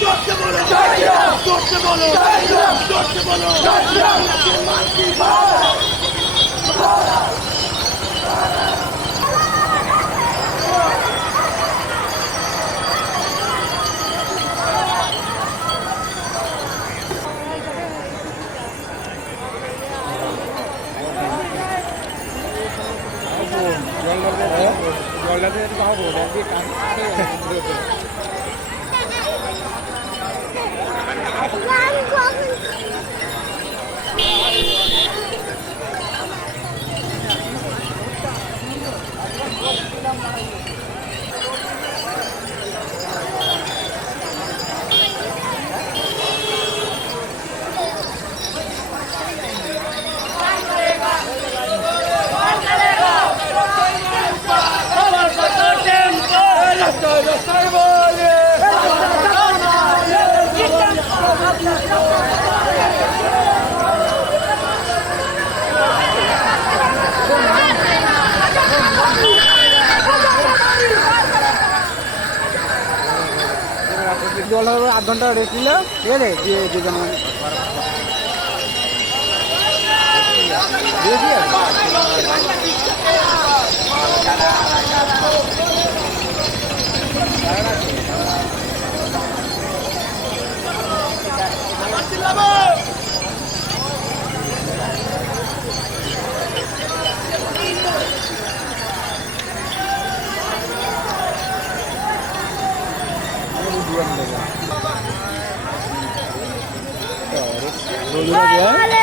জোরসে বলো জোরসে বলো জোরসে বলো জলটাতে দিয়ে কাজ জল আধ ঘণ্টা রেস্ট নিল ঠিক আছে? দিয়ে যে రోజులో